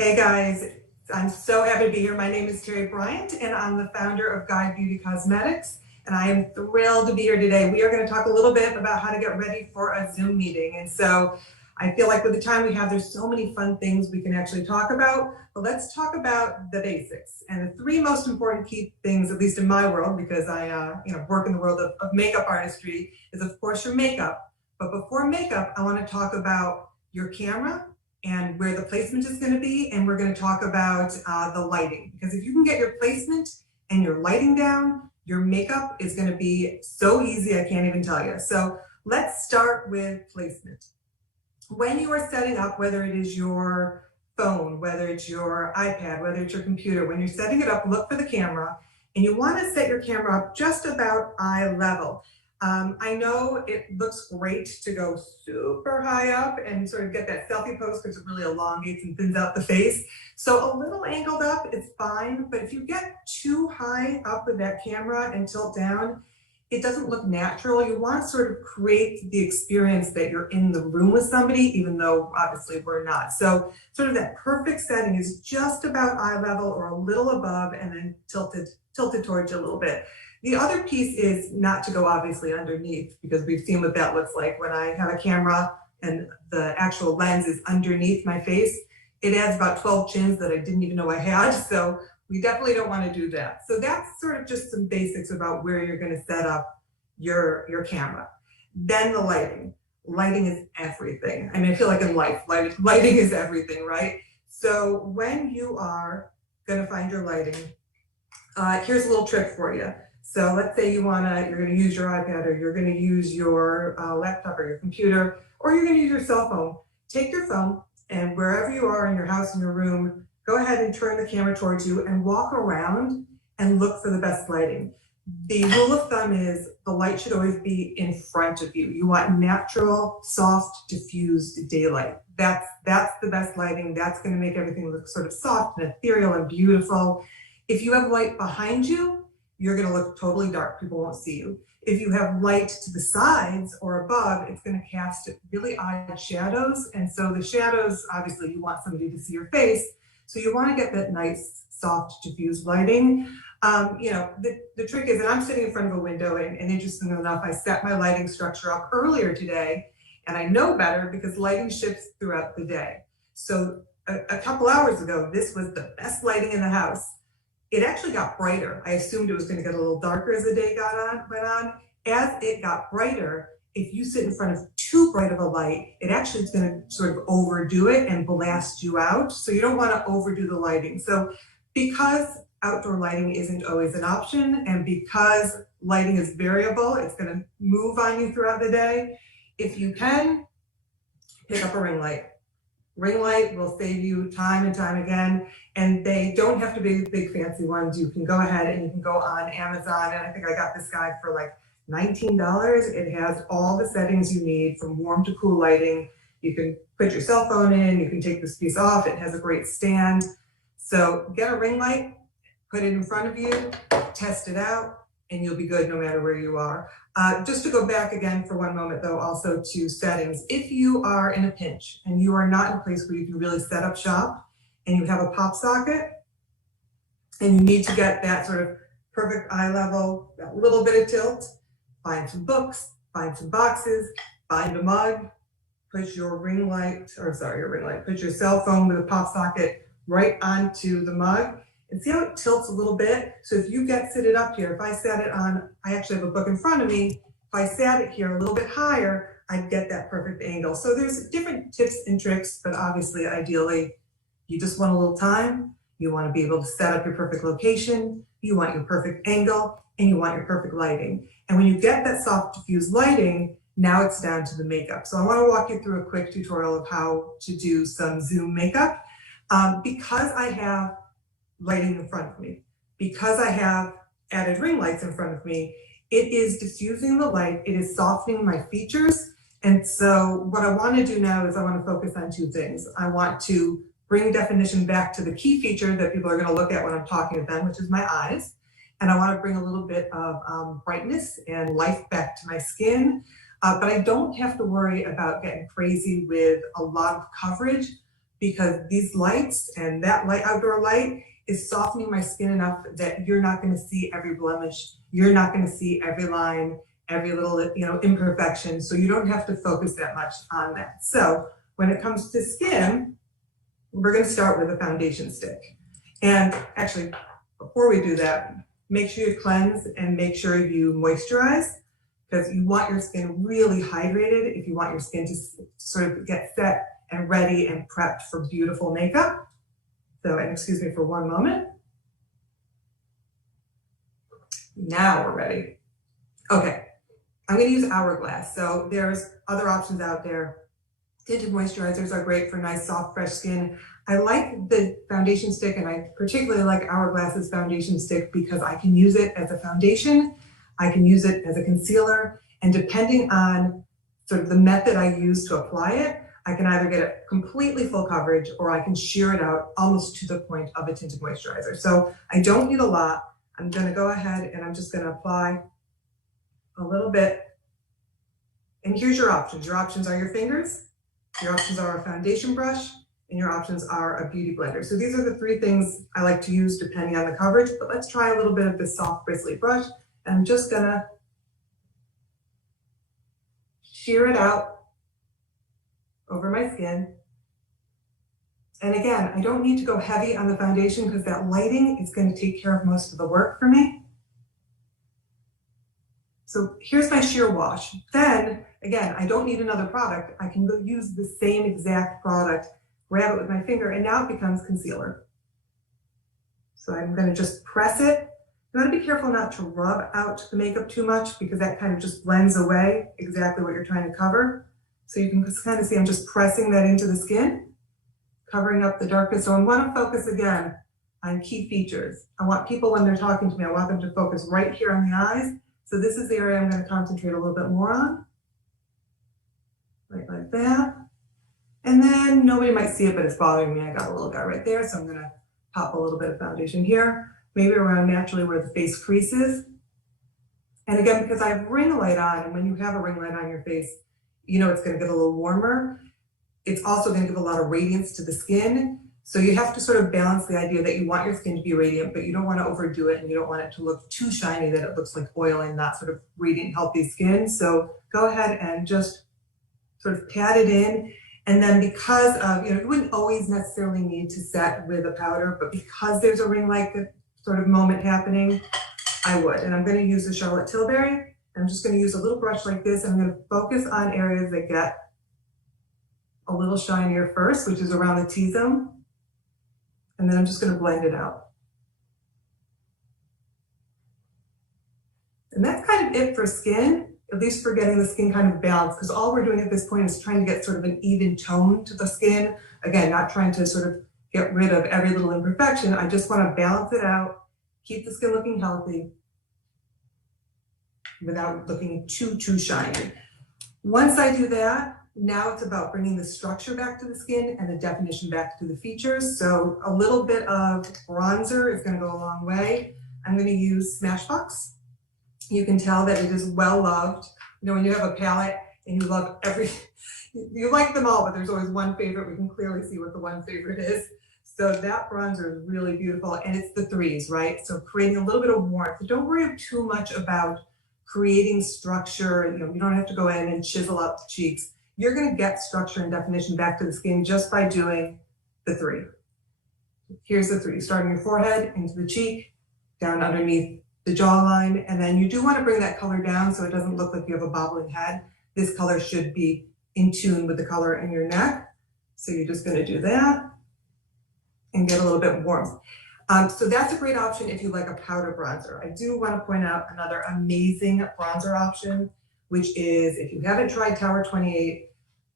Hey guys, I'm so happy to be here. My name is Terri Bryant and I'm the founder of Guide Beauty Cosmetics, and I am thrilled to be here today. We are going to talk a little bit about how to get ready for a Zoom meeting. And so I feel like with the time we have, there's so many fun things we can actually talk about, but let's talk about the basics. And the three most important key things, at least in my world, because I work in the world of makeup artistry, is of course your makeup. But before makeup, I want to talk about your camera and where the placement is going to be, and we're going to talk about the lighting. Because if you can get your placement and your lighting down, your makeup is going to be so easy, I can't even tell you. So let's start with placement. When you are setting up, whether it is your phone, whether it's your iPad, whether it's your computer, when you're setting it up, look for the camera, and you want to set your camera up just about eye level. I know it looks great to go super high up and sort of get that selfie pose because it really elongates and thins out the face. So a little angled up is fine, but if you get too high up with that camera and tilt down, it doesn't look natural. You want to sort of create the experience that you're in the room with somebody, even though obviously we're not. So sort of that perfect setting is just about eye level or a little above and then tilted towards you a little bit. The other piece is not to go obviously underneath, because we've seen what that looks like when I have a camera and the actual lens is underneath my face. It adds about 12 chins that I didn't even know I had. So we definitely don't want to do that. So that's sort of just some basics about where you're going to set up your camera. Then the lighting. Lighting is everything. I mean, I feel like in life, lighting is everything, right? So when you are going to find your lighting, here's a little trick for you. So let's say you're going to use your iPad, or you're going to use your laptop or your computer, or you're going to use your cell phone. Take your phone, and wherever you are in your house, in your room, go ahead and turn the camera towards you and walk around and look for the best lighting. The rule of thumb is the light should always be in front of you. You want natural, soft, diffused daylight. That's the best lighting. That's going to make everything look sort of soft and ethereal and beautiful. If you have light behind you, you're going to look totally dark. People won't see you. If you have light to the sides or above, it's going to cast really odd shadows. And so the shadows, obviously, you want somebody to see your face. So you want to get that nice, soft, diffused lighting. The trick is that I'm sitting in front of a window, and interestingly enough, I set my lighting structure up earlier today, and I know better because lighting shifts throughout the day. So a couple hours ago, this was the best lighting in the house. It actually got brighter. I assumed it was going to get a little darker as the day went on. As it got brighter, if you sit in front of too bright of a light, it actually is going to sort of overdo it and blast you out. So you don't want to overdo the lighting. So because outdoor lighting isn't always an option, and because lighting is variable, it's going to move on you throughout the day, if you can, pick up a ring light. Ring light will save you time and time again, and they don't have to be big fancy ones. You can go ahead and you can go on Amazon, and I think I got this guy for like $19. It has all the settings you need from warm to cool lighting. You can put your cell phone in, you can take this piece off. It has a great stand. So get a ring light, put it in front of you, test it out, and you'll be good no matter where you are. Just to go back again for one moment though, also to settings. If you are in a pinch and you are not in a place where you can really set up shop, and you have a pop socket, and you need to get that sort of perfect eye level, that little bit of tilt, find some books, find some boxes, find a mug, put your put your cell phone with a pop socket right onto the mug, and see how it tilts a little bit. So if you sit it up here, if I sat it on, I actually have a book in front of me, if I sat it here a little bit higher, I'd get that perfect angle. So there's different tips and tricks, but obviously, ideally, you just want a little time, you want to be able to set up your perfect location, you want your perfect angle, and you want your perfect lighting. And when you get that soft diffused lighting, now it's down to the makeup. So I want to walk you through a quick tutorial of how to do some Zoom makeup. Because I have lighting in front of me, because I have added ring lights in front of me, it is diffusing the light, it is softening my features. And so what I want to do now is I want to focus on two things. I want to bring definition back to the key feature that people are going to look at when I'm talking to them, which is my eyes. And I want to bring a little bit of brightness and life back to my skin. But I don't have to worry about getting crazy with a lot of coverage because these lights and that light, outdoor light, is softening my skin enough that you're not going to see every blemish. You're not going to see every line, every little, imperfection. So you don't have to focus that much on that. So when it comes to skin, we're going to start with a foundation stick. And actually, before we do that, make sure you cleanse and make sure you moisturize, because you want your skin really hydrated if you want your skin to sort of get set and ready and prepped for beautiful makeup. So, and excuse me for one moment. Now we're ready. Okay, I'm going to use Hourglass. So there's other options out there. Tinted moisturizers are great for nice, soft, fresh skin. I like the foundation stick, and I particularly like Hourglass's foundation stick because I can use it as a foundation, I can use it as a concealer, and depending on sort of the method I use to apply it, I can either get a completely full coverage or I can sheer it out almost to the point of a tinted moisturizer. So I don't need a lot. I'm going to go ahead and I'm just going to apply a little bit. And here's your options. Your options are your fingers, your options are a foundation brush, and your options are a beauty blender. So these are the three things I like to use depending on the coverage, but let's try a little bit of this soft bristly brush. And I'm just gonna sheer it out over my skin. And again, I don't need to go heavy on the foundation because that lighting is going to take care of most of the work for me. So here's my sheer wash. Then, again, I don't need another product. I can go use the same exact product, grab it with my finger, and now it becomes concealer. So I'm going to just press it. You want to be careful not to rub out the makeup too much because that kind of just blends away exactly what you're trying to cover. So you can just kind of see I'm just pressing that into the skin, covering up the darkness. So I want to focus again on key features. I want people, when they're talking to me, I want them to focus right here on the eyes. So this is the area I'm going to concentrate a little bit more on. Right like that. And then nobody might see it, but it's bothering me. I got a little guy right there, so I'm going to pop a little bit of foundation here, maybe around naturally where the face crease is. And again, because I have ring light on, and when you have a ring light on your face, you know it's going to get a little warmer. It's also going to give a lot of radiance to the skin. So you have to sort of balance the idea that you want your skin to be radiant, but you don't want to overdo it, and you don't want it to look too shiny that it looks like oil and not sort of radiant, healthy skin. So go ahead and just sort of pat it in. And then because of, you wouldn't always necessarily need to set with a powder, but because there's a ring light sort of moment happening, I would. And I'm going to use the Charlotte Tilbury. I'm just going to use a little brush like this. I'm going to focus on areas that get a little shinier first, which is around the T-zone. And then I'm just going to blend it out. And that's kind of it for skin, at least for getting the skin kind of balanced, because all we're doing at this point is trying to get sort of an even tone to the skin. Again, not trying to sort of get rid of every little imperfection. I just want to balance it out, keep the skin looking healthy without looking too shiny. Once I do that, now it's about bringing the structure back to the skin and the definition back to the features. So a little bit of bronzer is going to go a long way. I'm going to use Smashbox. You can tell that it is well loved. When you have a palette and you love you like them all, but there's always one favorite. We can clearly see what the one favorite is. So that bronzer is really beautiful, and it's the threes, right? So creating a little bit of warmth. Don't worry too much about creating structure. You don't have to go in and chisel up the cheeks. You're going to get structure and definition back to the skin just by doing the three. Here's the three, starting your forehead into the cheek, down underneath the jawline, and then you do want to bring that color down so it doesn't look like you have a bobbling head. This color should be in tune with the color in your neck. So you're just going to do that and get a little bit warm. So that's a great option if you like a powder bronzer. I do want to point out another amazing bronzer option, which is, if you haven't tried Tower 28,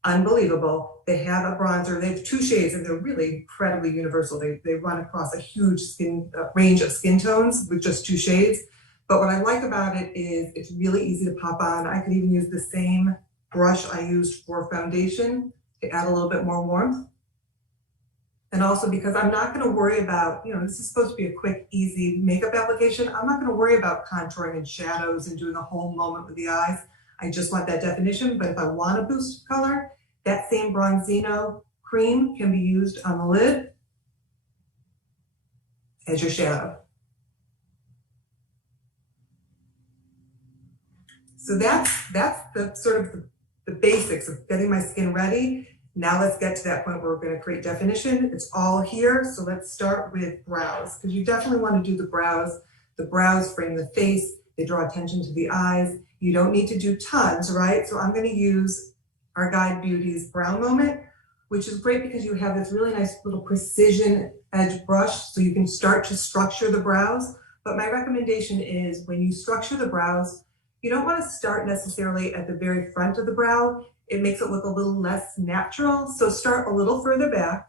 unbelievable. They have a bronzer. They have two shades, and they're really incredibly universal. They run across a huge range of skin tones with just two shades. But what I like about it is it's really easy to pop on. I could even use the same brush I used for foundation to add a little bit more warmth. And also because I'm not going to worry about, this is supposed to be a quick, easy makeup application. I'm not going to worry about contouring and shadows and doing a whole moment with the eyes. I just want that definition. But if I want to boost color, that same Bronzino cream can be used on the lid as your shadow. So that's the sort of the basics of getting my skin ready. Now let's get to that point where we're going to create definition. It's all here. So let's start with brows, because you definitely want to do the brows. The brows frame the face. They draw attention to the eyes. You don't need to do tons, right? So I'm going to use our Guide Beauty's Brow Moment, which is great because you have this really nice little precision edge brush, so you can start to structure the brows. But my recommendation is when you structure the brows, you don't want to start necessarily at the very front of the brow. It makes it look a little less natural. So start a little further back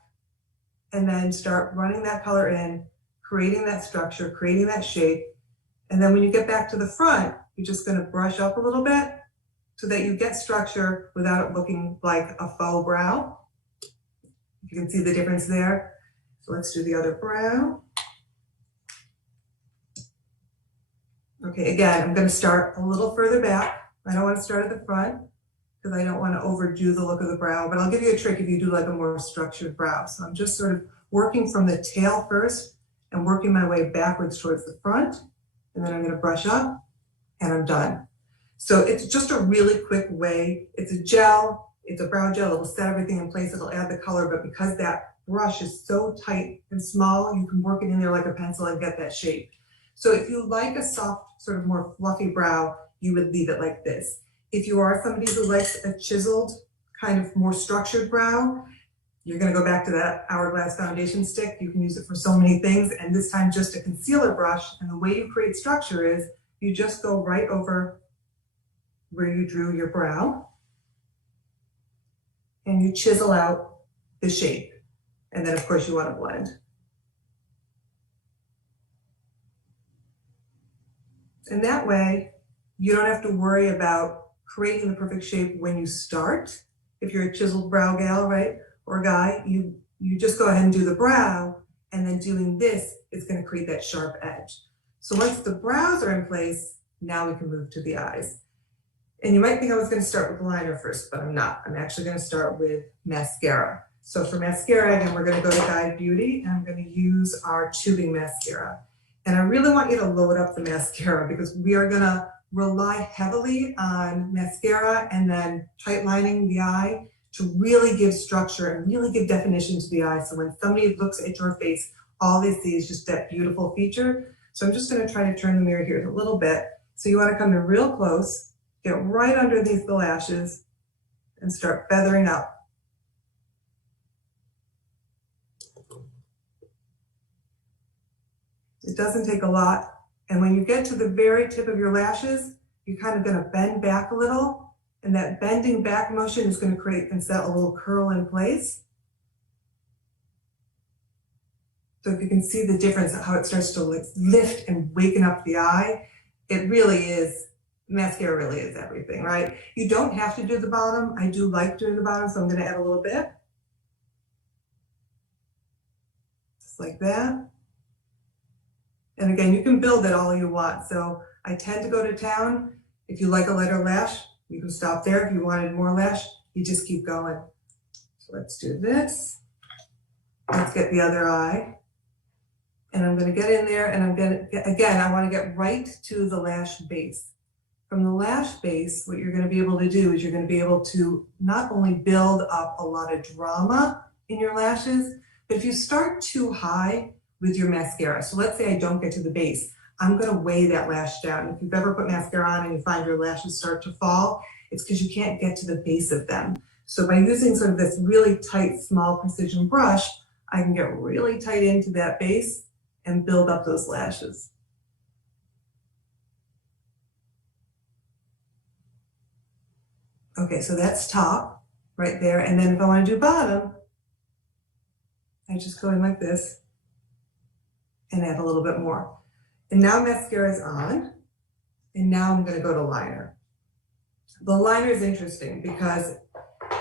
and then start running that color in, creating that structure, creating that shape. And then when you get back to the front, you're just going to brush up a little bit so that you get structure without it looking like a faux brow. You can see the difference there. So let's do the other brow. Okay, again, I'm going to start a little further back. I don't want to start at the front because I don't want to overdo the look of the brow, but I'll give you a trick if you do like a more structured brow. So I'm just sort of working from the tail first and working my way backwards towards the front. And then I'm going to brush up and I'm done. So it's just a really quick way. It's a gel, it's a brow gel. It'll set everything in place. It'll add the color, but because that brush is so tight and small, you can work it in there like a pencil and get that shape. So if you like a soft, sort of more fluffy brow, you would leave it like this. If you are somebody who likes a chiseled, kind of more structured brow, you're going to go back to that Hourglass foundation stick. You can use it for so many things, and this time just a concealer brush. And the way you create structure is you just go right over where you drew your brow and you chisel out the shape. And then of course you want to blend. And that way you don't have to worry about creating the perfect shape when you start. If you're a chiseled brow gal, right, or guy, you just go ahead and do the brow, and then doing this is going to create that sharp edge. So once the brows are in place, now we can move to the eyes. And you might think I was going to start with liner first, but I'm not. I'm actually going to start with mascara. So for mascara, again, we're going to go to Guide Beauty, and I'm going to use our tubing mascara. And I really want you to load up the mascara because we are going to rely heavily on mascara and then tight lining the eye to really give structure and really give definition to the eye. So when somebody looks at your face, all they see is just that beautiful feature. So I'm just going to try to turn the mirror here a little bit. So you want to come in real close, get right underneath the lashes, and start feathering up. It doesn't take a lot. And when you get to the very tip of your lashes, you're kind of going to bend back a little. And that bending back motion is going to create and set a little curl in place. So if you can see the difference of how it starts to lift and waken up the eye, it really is, mascara really is everything, right? You don't have to do the bottom. I do like doing the bottom, so I'm going to add a little bit. Just like that. And again, you can build it all you want. So I tend to go to town. If you like a lighter lash, you can stop there. If you wanted more lash, you just keep going. So let's do this. Let's get the other eye. And I'm going to get in there and I'm going to, again, I want to get right to the lash base. From the lash base, what you're going to be able to do is you're going to be able to not only build up a lot of drama in your lashes, but if you start too high with your mascara, so let's say I don't get to the base, I'm going to weigh that lash down. If you've ever put mascara on and you find your lashes start to fall, it's because you can't get to the base of them. So by using sort of this really tight, small precision brush, I can get really tight into that base and build up those lashes. Okay, so that's top right there. And then if I want to do bottom, I just go in like this and add a little bit more. And now mascara is on. And now I'm going to go to liner. The liner is interesting because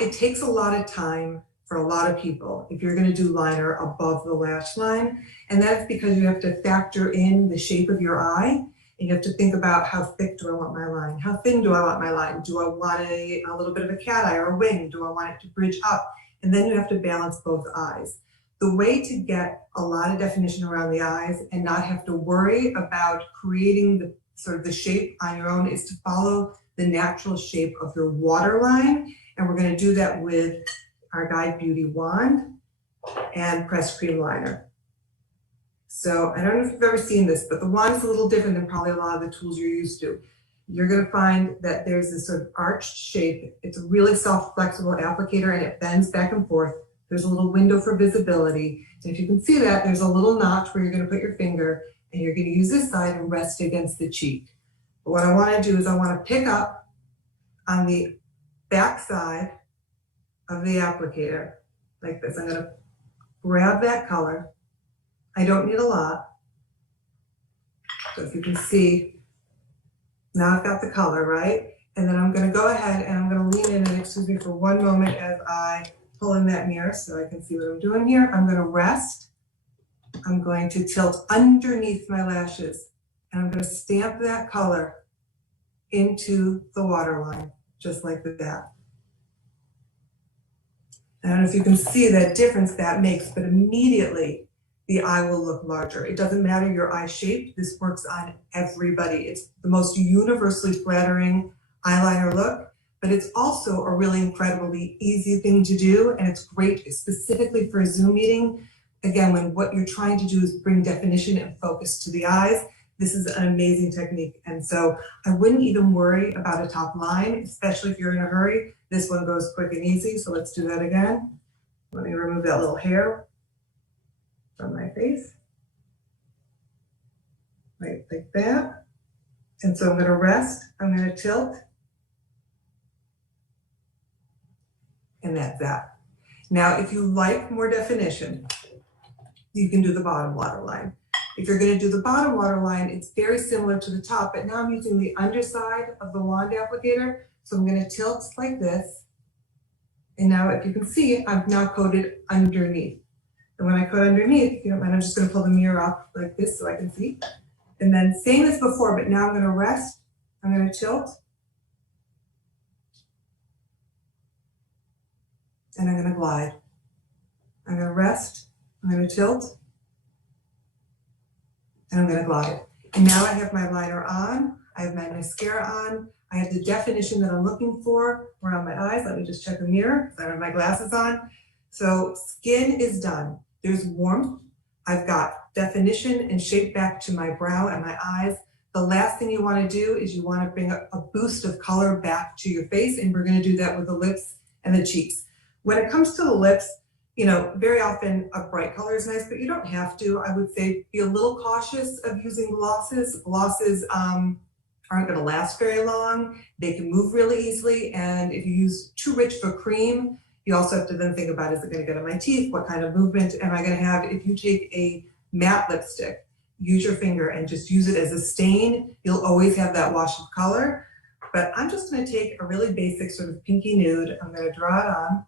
it takes a lot of time for a lot of people if you're going to do liner above the lash line. And that's because you have to factor in the shape of your eye. And you have to think about how thick do I want my line? How thin do I want my line? Do I want a little bit of a cat eye or a wing? Do I want it to bridge up? and then you have to balance both eyes. The way to get a lot of definition around the eyes and not have to worry about creating the sort of the shape on your own is to follow the natural shape of your waterline. And we're going to do that with our Guide Beauty wand and pressed cream liner. So I don't know if you've ever seen this, but the wand is a little different than probably a lot of the tools you're used to. You're going to find that there's this sort of arched shape. It's a really soft, flexible applicator, and it bends back and forth. There's a little window for visibility. And if you can see that, there's a little notch where you're going to put your finger, and you're going to use this side and rest against the cheek. But what I want to do is I want to pick up on the back side of the applicator like this. I'm going to grab that color. I don't need a lot. So if you can see, now I've got the color, right? And then I'm going to go ahead and I'm going to lean in and excuse me for one moment as I pull in that mirror so I can see what I'm doing here. I'm going to rest. I'm going to tilt underneath my lashes, and I'm going to stamp that color into the waterline, just like that. I don't know if you can see that difference that makes, but immediately the eye will look larger. It doesn't matter your eye shape. This works on everybody. It's the most universally flattering eyeliner look, but it's also a really incredibly easy thing to do, and it's great specifically for a Zoom meeting. Again, when what you're trying to do is bring definition and focus to the eyes, this is an amazing technique. And so I wouldn't even worry about a top line, especially if you're in a hurry. This one goes quick and easy, so let's do that again. Let me remove that little hair from my face. Right, like that. And so I'm going to rest, I'm going to tilt, and that's that. Now, if you like more definition, you can do the bottom waterline. If you're going to do the bottom waterline, it's very similar to the top, but now I'm using the underside of the wand applicator. So I'm going to tilt like this. And now if you can see, I've now coated underneath. And when I coat underneath, if you don't mind, I'm just going to pull the mirror up like this so I can see. And then same as before, but now I'm going to rest. I'm going to tilt. And I'm going to glide. I'm going to rest. I'm going to tilt, and I'm going to glide. And now I have my liner on, I have my mascara on, I have the definition that I'm looking for around my eyes. Let me just check the mirror, because I have my glasses on. So skin is done. There's warmth. I've got definition and shape back to my brow and my eyes. The last thing you want to do is you want to bring a boost of color back to your face, and we're going to do that with the lips and the cheeks. When it comes to the lips, you know, very often a bright color is nice, but you don't have to. I would say be a little cautious of using glosses. Glosses aren't going to last very long. They can move really easily. And if you use too rich of a cream, you also have to then think about, is it going to get on my teeth? What kind of movement am I going to have? If you take a matte lipstick, use your finger and just use it as a stain. You'll always have that wash of color. But I'm just going to take a really basic sort of pinky nude. I'm going to draw it on.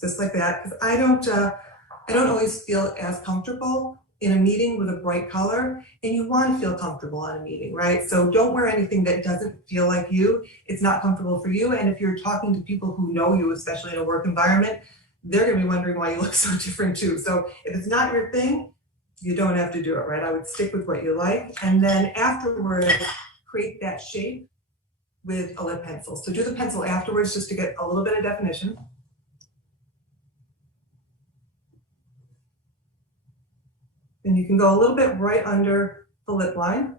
Just like that, because I don't always feel as comfortable in a meeting with a bright color, and you want to feel comfortable on a meeting, right? So don't wear anything that doesn't feel like you. It's not comfortable for you, and if you're talking to people who know you, especially in a work environment, they're going to be wondering why you look so different too. So if it's not your thing, you don't have to do it, right? I would stick with what you like, and then afterwards, create that shape with a lip pencil. So do the pencil afterwards just to get a little bit of definition. And you can go a little bit right under the lip line.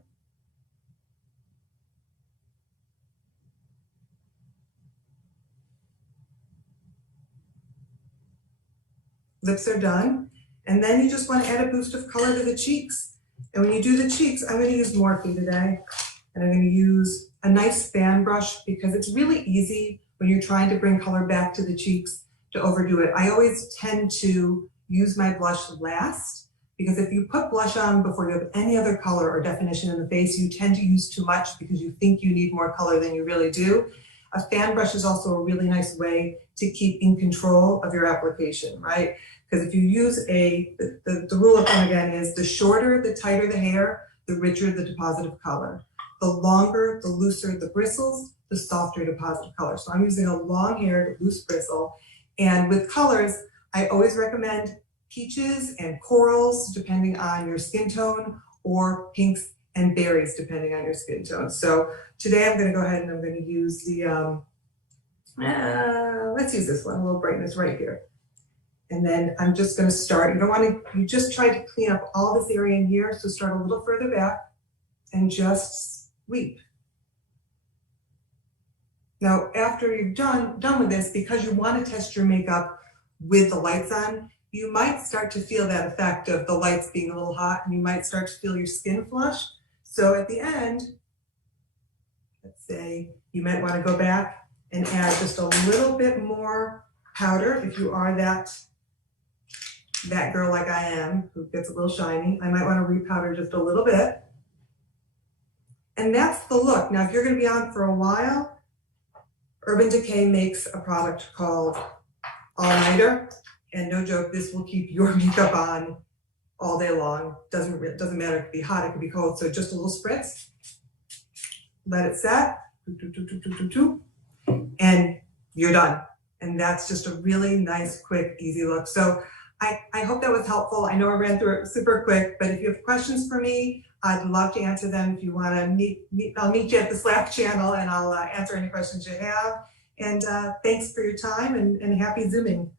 Lips are done. And then you just want to add a boost of color to the cheeks. And when you do the cheeks, I'm going to use Morphe today. And I'm going to use a nice fan brush because it's really easy when you're trying to bring color back to the cheeks to overdo it. I always tend to use my blush last, because if you put blush on before you have any other color or definition in the face, you tend to use too much because you think you need more color than you really do. A fan brush is also a really nice way to keep in control of your application, right? Because if you use the rule of thumb again is the shorter, the tighter the hair, the richer the deposit of color. the longer, the looser the bristles, the softer deposit of color. So I'm using a long-haired loose bristle. And with colors, I always recommend peaches and corals, depending on your skin tone, or pinks and berries, depending on your skin tone. So today I'm gonna go ahead and I'm gonna use the, let's use this one, a little brightness right here. And then I'm just gonna start, you just try to clean up all this area in here, so start a little further back and just sweep. Now, after you've done with this, because you wanna test your makeup with the lights on, you might start to feel that effect of the lights being a little hot, and you might start to feel your skin flush. So at the end, let's say you might wanna go back and add just a little bit more powder if you are that girl like I am, who gets a little shiny. I might wanna repowder just a little bit. And that's the look. Now, if you're gonna be on for a while, Urban Decay makes a product called All Nighter. And no joke, this will keep your makeup on all day long. Doesn't matter, it could be hot, it could be cold. So just a little spritz, let it set, and you're done. And that's just a really nice, quick, easy look. So I hope that was helpful. I know I ran through it super quick, but if you have questions for me, I'd love to answer them. If you want to meet, I'll meet you at the Slack channel and I'll answer any questions you have. And thanks for your time and happy Zooming.